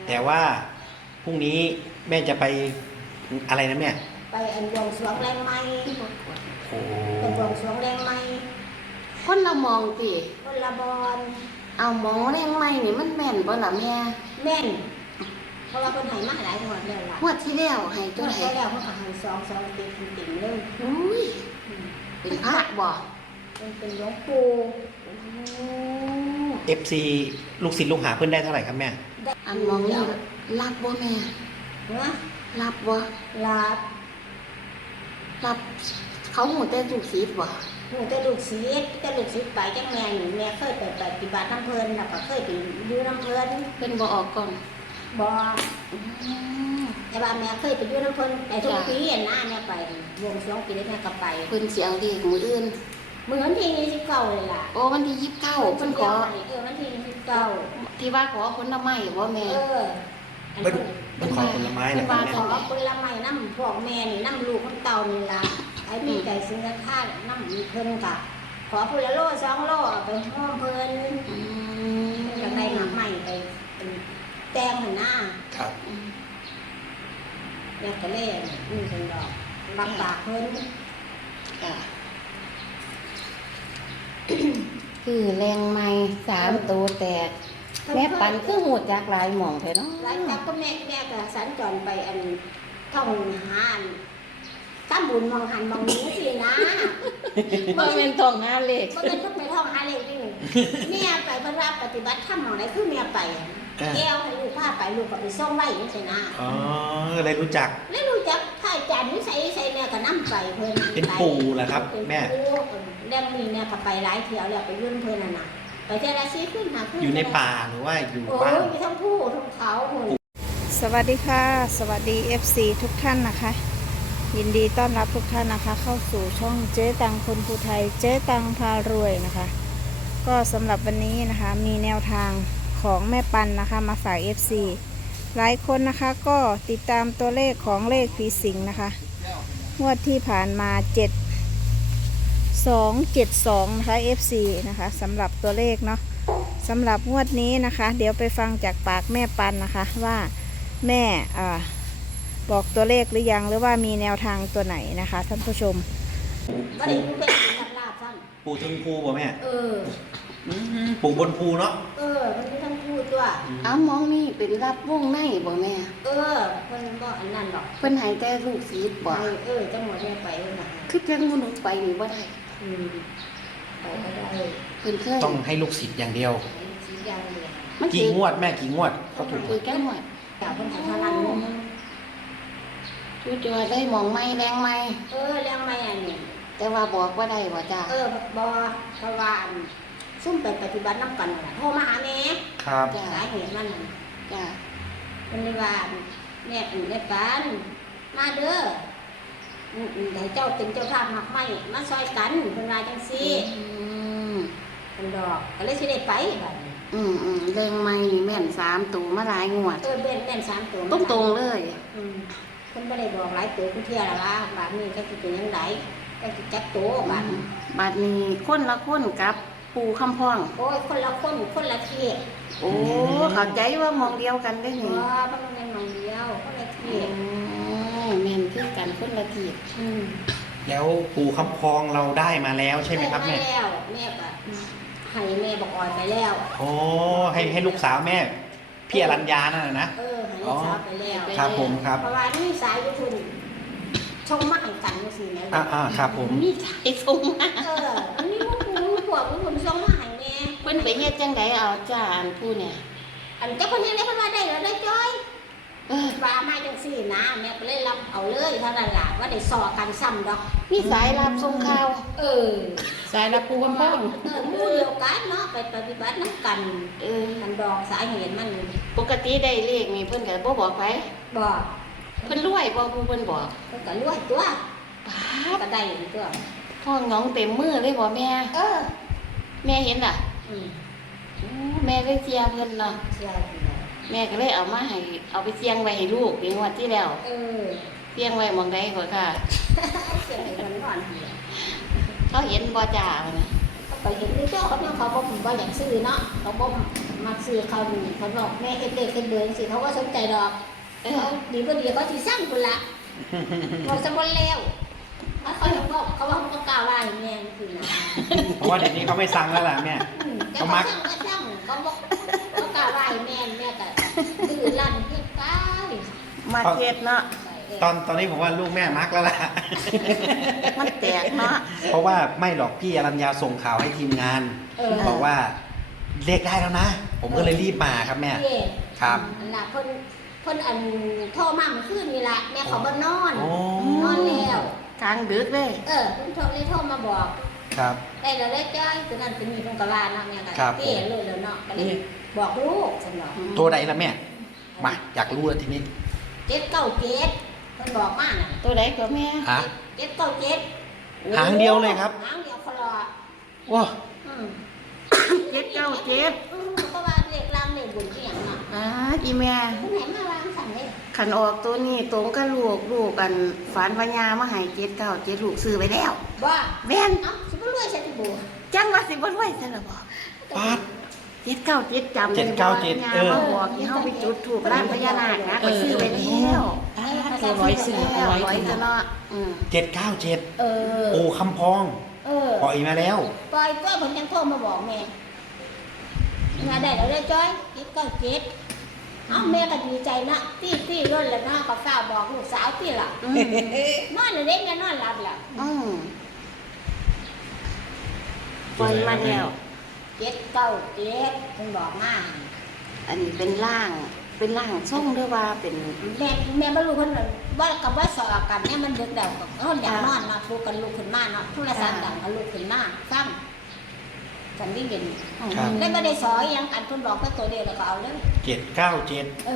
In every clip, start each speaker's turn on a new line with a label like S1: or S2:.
S1: แต่ว่าพรุ่งนี้แม่จะไปอะไรนะแม่
S2: ไปอันบวงสรวงแรงไม้
S1: โอ้
S2: เป็นบวงสรวงแรงไม้
S3: คนละมองสิ
S2: คนละบอล
S3: เอาหมอแรงไม้นี่มันแม่นบ่ล่ะแม่
S2: แม่นเพราะว่าคนไหมาหลายจังหวัดเลยล่ะ
S3: งวดที่แล้วให้ตัวไหน
S2: แล้วเขาก็ให้2ติ่งๆเลย
S3: อุ้ยเป็นพระบ่
S2: เป็นหลวงปู่
S1: FC ลูกศิษย์ลูกหาเพื่อนได้เท่าไหร่ครับแม่
S3: อันมองนี่รับบ่แม่
S2: นะ
S3: รับบ่รับเขาหูแต่ลูกศิษย์บ่
S2: หูแต่ลูกศิษย์ไปจังแม่หนูแม่เคยไปปฏิบัติน้ำเพลินแล้วก็เคยไปอยู่น้ำเพลิน
S3: เป็นบ่ออกก่อน
S2: บ่แต่ว่าแม่เคยไปอยู่น้ำเพลินแต่ทุกปีอ่ะนะแม่ไปบวงสรวงปีนี้แม่ก็ไป
S3: เพิ่นสิเอาดีมื้ออื่น
S2: มื้อวันที่29เลยล่ะ
S3: โอ้วันที่29เพิ่นขอ
S2: วันที่29
S3: ที่ว่าขอผลไม้บ่แม่
S1: เป็นขอผลไม้นะ
S2: แม่ขอผลไม้น้ำพวกแม่นี่น้ำลูกน้ำเต่านี่ล่ะไอ้พี่ใจซื้อค่าน้ำเพิ่นกะขอพุ่นละโล2 โลไปห้อมเพิ่นอยากได้หมากใหม่ไปแตงหั่นน่ะ
S1: ครับ
S2: อยากจะเล่นนี่เพิ่นดอกบักปากเพิ่น
S3: คือแรงไม้3ตัวแตกแม่ปันคือหูจักหลายหม่องแท้เนาะ
S2: หลายจักก็แม่ก็สัญจรไปอันท่องหาตั้มบุญมองหันมองนี้สินะ
S3: บ่แม่นท่องหาเลข
S2: บ่แม่นต้องไปท่องหาเลขนี่แม่ไปเพิ่นว่าปฏิบัติธรรมหม้องใดคือแม่ไปแก้วให้ลูกพาไปลูกก็ไปส่งไว้จังซี่นะ
S1: อ๋อเลยรู้จัก
S2: ถ้าอาจารย์นิสัยแม่ก็นำไปเพิ่น
S1: เป็นปู่เหรอครับแม่
S2: แล้มีแม่ก็ไปหลายเที่ยวแล้วไปยื่นเพิ่นน่ะนะไปเที่ยวละ4ขึ้น5ขึ้น
S1: อยู่ในป่าหรือว่าอยู่บ้าน
S2: มีทั้งผู้ทั้งเขา
S4: สวัสดีค่ะสวัสดี FC ทุกท่านนะคะยินดีต้อนรับทุกท่านนะคะเข้าสู่ช่องเจ๊ตังคนภูไทยเจ๊ตังพารวยนะคะก็สำหรับวันนี้นะคะมีแนวทางของแม่ปันนะคะมาฝาก FC หลายคนนะคะก็ติดตามตัวเลขของเลขผีสิงนะคะงวดที่ผ่านมา7272นะคะ FC นะคะสำหรับตัวเลขเนาะสำหรับงวดนี้นะคะเดี๋ยวไปฟังจากปากแม่ปันนะคะว่าแม่บอกตัวเลขหรือยังหรือว่ามีแนวทางตัวไหนนะคะท่านผู้ชม
S2: บ่ได้เป็นลาบซั่น
S1: ปู่ถึงภูบ่แม่ปู่บนภูเนาะ
S2: มันมีทั้งผู้ตัว
S3: มองนี่เป็นรับวงในบ่แม่
S2: เพิ่นบ่อันนั้นดอก
S3: เพิ่นให้แต่ลูกศิษย์บ่
S2: จังหวัดแม่ไปน่ะ
S3: คือจังหนูไปนี่บ่ได้
S2: ไปบ่ได้
S3: เพิ่นเคย
S1: ต้องให้ลูกศิษย์อย่างเดียว
S3: มัน
S1: กี่งวดแม่กี่งวดเขาถูก
S3: คือแก้งวด
S2: แต่เพิ่นให้เท่านั้น
S3: จุดได้มองไม้แรงไม้
S2: แรงไม้อันนี้
S3: แต่ว่าบอกว่าได้บ่จ้า
S2: บ่เพราะว่าซุ่มไปปฏิบัตินำกันน่ะโทรมาหาแม่
S1: ครับ
S2: สาเหตุมัน
S3: จ้า
S2: เพิ่นเลยว่าแม่เป็นได้กันมาเด้อให้เจ้าเป็นเจ้าภาพมักไม้มาซอยกันเพิ่นว่าจังซี่เพิ่นดอกก็เลยสิได้ไปบัด
S3: แรงไม้นี่แม่น3ตัวมาหลายงวด
S2: แม่น3ตัว
S3: ตรงเลย
S2: เพิ่นบ่ได้บอกหลายตัวเที่ยละว่าบาดนี้ก็สิเป็นจังไดก็สิจักโต
S3: บาดนี้คนละคนกับปู่คำพ้อง
S2: โอ้ยคนละคนละที่
S3: โอ้เข้าใจว่ามองเดียวกันได้นี่
S2: บ่แม่นมองเดียวคนละที่
S3: แม่นคือกันคนละที่
S1: แล้วปู่คำพองเราได้มาแล้วใช่ไหมครับแม่
S2: แล้วแม่ก็ให้แม่บอกอ่อนไปแล้ว
S1: โอ้ให้ลูกสาวแม่พี่อรัญญานั่นน่ะนะ
S2: ให้ลูกสาวไปแล้ว
S1: ครับผมครับ
S2: เพราะว่านี่สายอยู่คุณชงมาให้กันจังซี่แม่
S1: ครับผม
S3: นี่สายส่งมา
S2: นี่พวกคุณชงมาให้แม่
S3: เพิ่นไปเฮ็ดจังไดเอาจ้าอันผู้เนี่ย
S2: อันเจ้าคนนี้ได้เพิ่นว่าได้แล้วได้จ้อยว่ามาจังซี่นะแม่ก็เลยรับเอาเลยเท่านั้นล่ะว่าได้สอกันซ้ำดอก
S3: นี่สายรับส่งข่าวสายรับปู่คำพ้อง
S2: หมู่เดียวกันเนาะไปปฏิบัตินำกันมันดอกสาเหตุมัน
S3: ปกติได้เลขนี่เพิ่นก็บ่บอกไผ
S2: บอก
S3: เพิ่นรวยบ่ผู้เพิ่นบอก
S2: เพิ่นก็รวยตัวป๊าก็ได้ตัว
S3: ท้องน้องเต็มมือเลยบ่แม่แม่เห็นล่ะแม่เลยเสียเพิ่นเนาะแม่ก็เลยเอามาให้เอาไปเสี่ยงไว้ให้ลูกในงวดที่แล้วเสี่ยงไว้หม้องใดก็ค่ะ
S2: เสี่ยงไว้ก่อน
S3: เขาเห็นบ่จ้า
S2: เขาเห็นนี่เจ้าเขาบ่บ่อยากซื้อเนาะเขาบ่มาซื้อเขาดูเขาบอกแม่เฮ็ดเด็กเฮ็ดเดินสิเขาก็สนใจดอกเขาดีก็ดีเขาสิสร้างคนละบอกสมบูรณ์แล้วเขาบอกเขาว่าเขาก็กล้าว่าอย่างแม่คือนะ
S1: เพราะว่าเดี๋ยวนี้เขาไม่สั่งแล้วล่ะแม่
S2: แต่เขาสร้างก็สร้างเขาบอกเขากล้าว่าอย่างแม่ก็ดื้อรั้นเฮ็ดไป
S4: มาเก็บเนาะ
S1: ตอนนี้ผมว่าลูกแม่มักแล้วล่ะ
S4: มันแตกเนาะ
S1: เพราะว่าไม่หรอกพี่อรัญญาส่งข่าวให้ทีมงานบอกว่าเลขได้แล้วนะ ผมก็เลยรีบมาครับแม่ ครับ
S2: อันน่ะเพิ่นอันโทรมาเมื่อคืนนี่ล่ะแม่เขาบ่นอน
S1: โอ้
S2: นอนแล้ว
S3: กลางดึกเลย
S2: เพิ่นโทรมาบอก
S1: ครับ
S2: ได้แล้วได้จ้อยตัวนั้นตัวนี้เพิ่นก็ว่าเนาะแม่ก็
S1: ครับ
S2: เต้เลยแล้วเนาะก็เลยบอกลูกซั่นเนาะ
S1: ตัวใดล่ะแม่ มาอยากรู้แล้วทีนี้
S2: 797เพิ่นบอกมาน่ะ
S3: ตัวไหนก็แม่
S1: ฮะ
S2: 797
S1: หางเดียวเลยครับ
S2: หางเดียวคลอ
S1: ว้า
S3: 797
S2: ก็ว่าเลขล่างเลขบนที่หยังเนาะ
S3: อีแม่
S2: เพิ่นให้มาวางสั่นเลย
S3: ขันออกตัวนี้ตรงกับลูกกันฝันพญามาให้797ลูกซื้อไปแล้ว
S2: ว่า
S3: แม่น
S2: เอ้าสิบ่รวยใช่ติบ่
S3: จังว่าสิบ่รวยซั่นล่ะบ่
S1: ปาด
S3: 797จำได้
S1: 797
S3: ญามาบอกที่เฮาไปจุดธูปร้านพญานาคนะก็ซื้อไปแล้ว
S2: ตัวร้อยซื้อ
S3: แล้วร้อยจะเนาะ
S1: 797
S2: เออ
S1: โอ้คำพองปล่อยมาแล้ว
S2: ปล่อยตัวผมยังโทรมาบอกแม่งานได้แล้วได้จ้อย797เอ้าแม่ก็ดีใจนะตี้ร่นแล้วนะก็ฟ้าบอกลูกสาวตี้ล่ะนอนเลยเด้แม่นอนหลับแล้ว
S3: ปล่อยมาแล้ว
S2: 797เพิ่นบอกมา
S3: อันนี้เป็นร่างทรงด้วยว่าเป็น
S2: แม่บ่รู้เพิ่นว่ากับว่าสอบกันแม่มันดึกแล้วก็อยากนอนเนาะลูกกันลุกขึ้นมาเนาะโทรศัพท์ดังก็ลุกขึ้นมาซ้ำกันวิ่งเด่น
S1: ครับ
S2: ได้บ่ได้สอยยังกันเพิ่นบอกแค่ตัวเดียวแล้วก็เอาเลย
S1: 797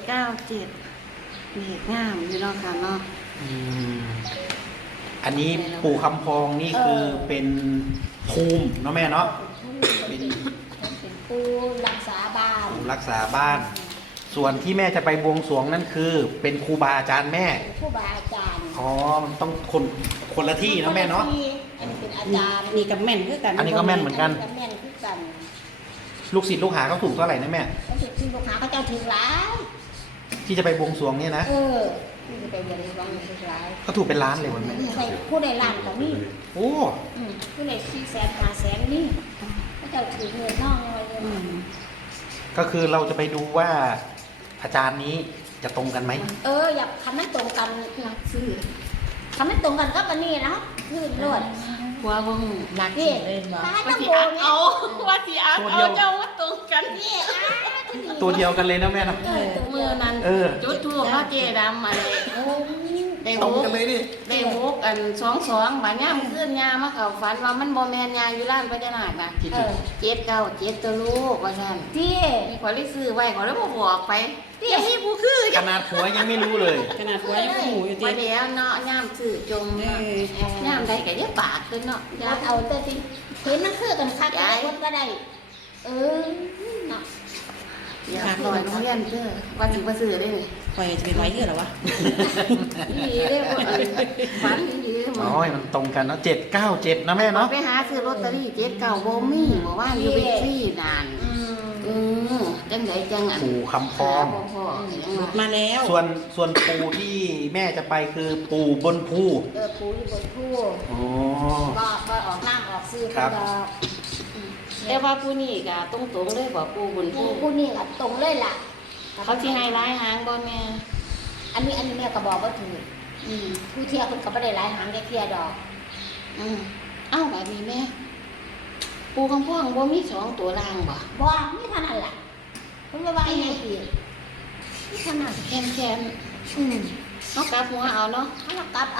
S3: 97เลขงามอยู่เนาะค่ะเนาะ
S1: อืมอันนี้ปู่คำพองนี่คือเป็นภูมิเนาะแม่เนาะ
S2: เป็นผู้รักษาบ้าน
S1: ภูมิรักษาบ้าน ส่วนที่แม่จะไปบวงสรวงนั่นคือ เป็นครูบาอาจารย์แม่
S2: ผู้บาอาจารย์
S1: อ๋อ มันต้องคนละที่เนาะแม่เนาะ
S2: อันนี้เป็นอาจารย์
S4: นี่กับแม่นคือกัน
S1: อันนี้ก็แม่นเหมือนกัน
S2: แม่นคือกัน
S1: ลูกศิษย์ลูกหาเขาถูกเท่าไหร่นะแม่
S2: แล้วสิที่ลูกค้าก็เจ้าถึงหลาย
S1: ที่จะไปบวงสรวงเนี่ยนะ
S2: นี่จะไปบริวารถึงหลาย
S1: เขาถูกเป็นล้านเลยวันแม่
S2: ใครผู้ใดล้านก็มี
S1: โอ้
S2: ผู้ใด400,000 500,000นี่ก็เจ้าถือเงินน้องอะไรเลย
S1: ก็คือเราจะไปดูว่าอาจารย์นี้จะตรงกันไหม
S2: อยากทำให้ตรงกันหลักสื่อทำให้ตรงกันก็วันนี้นะคือรวด
S3: หัวบ่ฮู้
S4: หลัก
S2: นี่
S4: เล่นบ่
S2: ป้า
S3: ว่า
S2: ต้อง
S3: สิ
S2: โบ
S3: อัด
S2: เนี่ย
S3: เอาว่าสิอัดเอาเจ้าว่าตรงกัน
S2: นี่
S1: ตัวเดียวกันเลยนะแม่นะ
S3: มือนั้น
S1: เออ
S3: จุดทูบพระเจดำอะไรได้
S1: ตรง
S3: บุก
S1: กันเลยดิ
S3: ได้บุกอัน22บาดย่ามขึ้นยามาเข้าฝันว่ามันบ่แม่นยาอยู่ร้านพญานาคนะ
S1: คิดถึง
S3: 797ตัวลูกว่าซั่น
S2: ที่
S3: นี่ขอยเลยซื้อไว้ขอยเลยบ่บอกไปยังมีผู้คือ
S1: ขนาดหัวยังไม่รู้เลย
S4: ขนาดหัวยังหูอยู่
S3: บ่
S4: ติ
S3: แล้วเนาะย่ามซื้อจงเนาะย่ามใดก็อย่าปากขึ้นเนาะ
S2: อยากเอาแต่ที่เห็นนั่นคือกันคักได้คนก็ได้เนาะ
S3: อย่าปล่อยโรงเรียนเด้อว่าสิบ่ซื้อได้นี่
S4: ข่อยจะเป็นไว้เหือหรอวะ
S3: ดีเด้อบ่ฝันดีเด้อหม
S1: อ๋อ มันตรงกันเนาะ797นะแม่เนาะ
S3: ไปหาซื้อลอตเตอรี่79บ่มีบ่ว่าอยู่บิ๊กซีนานจังไดจังอัน
S1: ปู่คำพอง
S3: พ่อ
S4: หลุดมาแล้ว
S1: ส่วนปู่ที่แม่จะไปคือปู่บนภู
S2: ปูอยู่บนผู้
S1: อ๋อ
S2: ก็ออกน้ำออกซื้อ
S1: ครับ
S3: แต่ว่าผู้นี้ก็ตรงๆเลยบ่ปู่บุญ
S2: ผู้
S3: ผู้
S2: ผู้นี่ก็ตรงเลยล่ะ
S3: เขาสิให้หลายหางบ่แม่
S2: อันนี้แม่ก็บอกว่าถูกผู้เที่ยวคนก็ไม่ได้หลายหางแค่เที่ยวดอก
S3: เอ้าแบบนี้แม่ปู่คำพ่องบ่มี2ตัวล่างบ่
S2: บ่ไม่เท่านั้นล่ะผมไม่ว่ายังไงอีกไม่เท่านั้น
S3: แค่เอากลับหัวเอาเนาะ
S2: ถ้าเรากลับเอา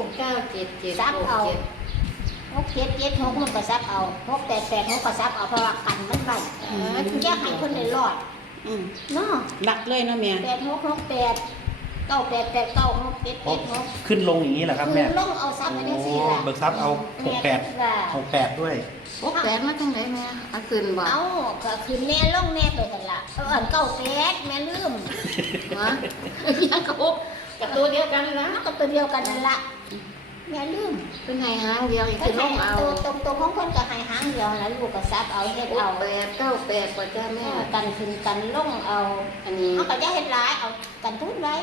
S3: 977
S2: ซับเอา6 7 7 6มันก็ซับเอา6 8 8 6ก็ซับเอาเพราะว่ากันมันไปถึงแยกให้คนได้รอดเนาะ
S4: หลักเลยเนาะแม่
S2: 8 6 6 8 9 8 8 9 6 7 7 6
S1: ขึ้นลงอย่างนี้แหละครับแม่
S2: ลงเอาซับไปได้
S1: โอ้
S2: สิล่ะ
S1: เบิกทรัพย์เอา68ด้วย
S3: 68มาจังไดแม่เอาขึ้นบ่
S2: เอาก็คือแม่ลงแม่ไปกันละอัน98แม่ลืม
S3: ฮะยังกับตัวเดียวกันนะ
S2: มันก็ตัวเดียวกันนั่นละแม่ลืม
S3: เป็นไงหางเดียวอีกคือลงเอา
S2: ตัวของคนก็ให้หางเดียวแล้วลูกก็ซับเอาเฮ็ดเอา
S3: 8 9 8กว่าจ้าแม่
S2: กันขึ้นกันลงเอา
S3: อันนี้
S2: เขาก็จะเฮ็ดหลายเอากันทุนไว้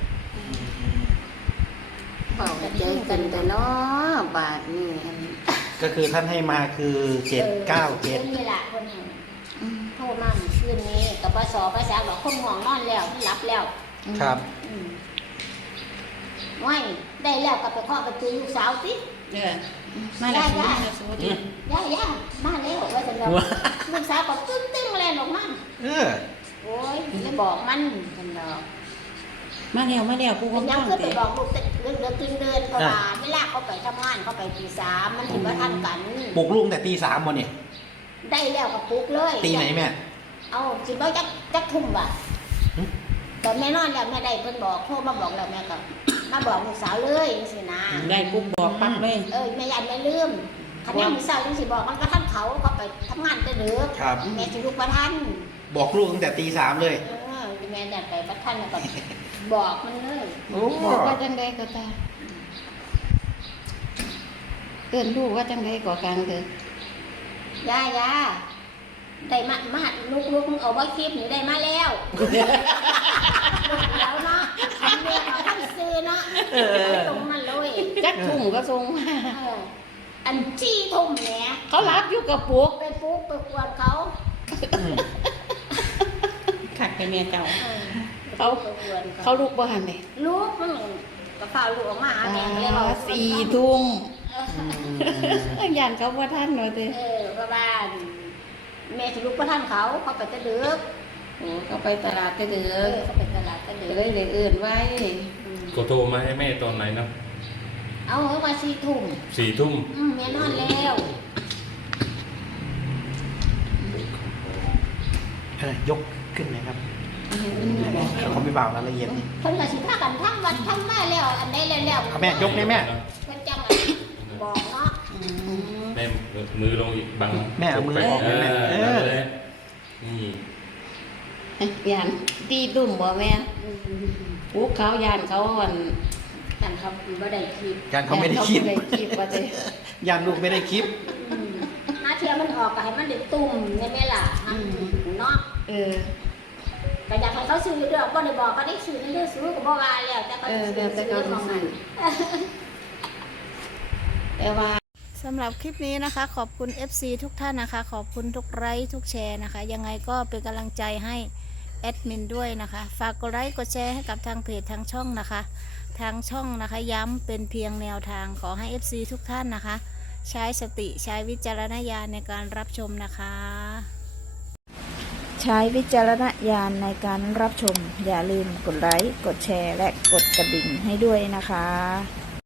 S3: เป่าใจกันแต่เนาะบาทนี่อัน
S1: ก็คือท่านให้มาคือ797
S2: นี่แหละคนหนึ่งโทรมาเมื่อคืนนี้กับภาษาบอกคนห่วงนอนแล้วรับแล้ว
S1: ครับ
S2: ไม่ได้แล้วก็ไปเคาะประตูลูกสาวสิ
S3: มาแล้วมาแล้วสวัสดี
S2: ย่ามาแล้วว่าจะเราลูกสาวก็ตึ้งเลยออกมา
S1: เออ
S2: โอ้ยเลยบอกมันกันดอก
S5: มาแล้วกู
S2: เป็
S5: ก็
S2: นยัง
S5: ฟัง
S2: คือ
S5: เตะ
S2: ไปบอกลูกเดินเพราะว่าเวลาเขาไปทำงานเขาไปตี 3มันถึงว่าทันกัน
S1: ปลุกลูกตั้งแต่ตี 3วันเนี่ย
S2: ได้แล้วก็ปลุกเลย
S1: ตีไหนแม่
S2: เอาสิบ่จักทุ่มบ่ะแต่แม่นอนแล้วแม่ได้เพิ่นบอกโทรมาบอกแล้วแม่ก็มาบอกลูกสาวเลยจังซี่นะ
S5: ได้ปุ๊บบอกปั๊บเลย
S2: แม่ยันแม่ลืมคันยามมื้อเช้าจังสิบอกมันก็ทันเขาไปทำงานแต่ดึก
S1: ครับ
S2: แม่สิลุกบ่ทัน
S1: บอกลูกตั้งแต่ตี 3เลย
S2: แม่ยันไปบ่ทันแล้วก็บอกมันเลย
S1: โอ้
S3: บอกว่าจังไดก็ตาเอิ้นลูกว่าจังไดก็กลางเด้อย่
S2: าได้มาลูกมึงเอาบ่คลิปนี่ได้มาแล้วแล้วเนาะอันนี้เอาทั้งซื้อเนาะตรงมันเลย
S3: จักทุ่มก็ส่งมา
S2: อันจี้ทุ่มแหม
S3: เขารับอยู่กับปุก
S2: ไปปลุกไปกวนเขา
S5: ขัดไปแม่เจ้า
S3: เขาเขาลูกบ่หันเลย
S2: ลูกมันก็ฝ่าลูกออกมาหาแม่เลยบอก
S3: 4 ทุ่มย่านเขาบ่ทันเนาะเด้
S2: ว่าบ้านแม่สิลูกประท่านเขาไปจะดึก
S3: โอ้เขาไปตลาดแต่เด้อ
S2: เขาไปตลาดจะดึ
S3: ก็
S2: ก
S3: เลยได้เอิ้นไว้
S6: ก็โทรมาให้แม่ตอนไหนนะ
S2: เอามา4 ทุ่ม
S6: 4 ทุ่ม
S2: แม่นอนแล้ว
S1: ยกขึ้นเลยครับเขาไม่บอกรายละเอียดนี่
S2: เพิ่นก็สิพากันทั้งวันทั้งมาแล้วอันใดแล้ว
S1: เอาแม่ยกได้แม่
S2: เพิ่นจังบอกเนาะ
S6: แม่มือลงอีกบัง
S1: แม่เอามือออกเลยแม่เออ
S6: นั่นแหละนี่
S3: ย่านตีตุ่มบ่แม่ปุกเขาย่านเขาอ่อน
S2: กันเขาบ่ได้คิด
S1: การเขาไม่ได้คลิป
S3: ย่านเขาบ่ได้คลิปว่าจะ
S1: ยันลูกไม่ได้คลิป
S2: หาเทียมันออกก็ให้มันได้ตุ่มใช่ไหมล่ะเนาะ
S3: เออ
S2: ก็อยากให้เขาซื้อเรื่องบ่ได้บอกก็ได้ซื้อเรื่องซื้อก็บ่ว่าแล้วแต่เขา
S3: เออ
S2: ซื้อ
S3: แต่เขา
S2: ของมัน
S3: แต่ว่า
S4: สำหรับคลิปนี้นะคะ ขอบคุณ FC ทุกท่านนะคะ ขอบคุณทุกไลค์ทุกแชร์นะคะ ยังไงก็เป็นกำลังใจให้แอดมินด้วยนะคะ ฝากกดไลค์กดแชร์ให้กับทางเพจทางช่องนะคะ ทางช่องนะคะย้ำเป็นเพียงแนวทางขอให้ FC ทุกท่านนะคะ ใช้สติใช้วิจารณญาณในการรับชมนะคะ ใช้วิจารณญาณในการรับชม อย่าลืมกดไลค์กดแชร์และกดกระดิ่งให้ด้วยนะคะ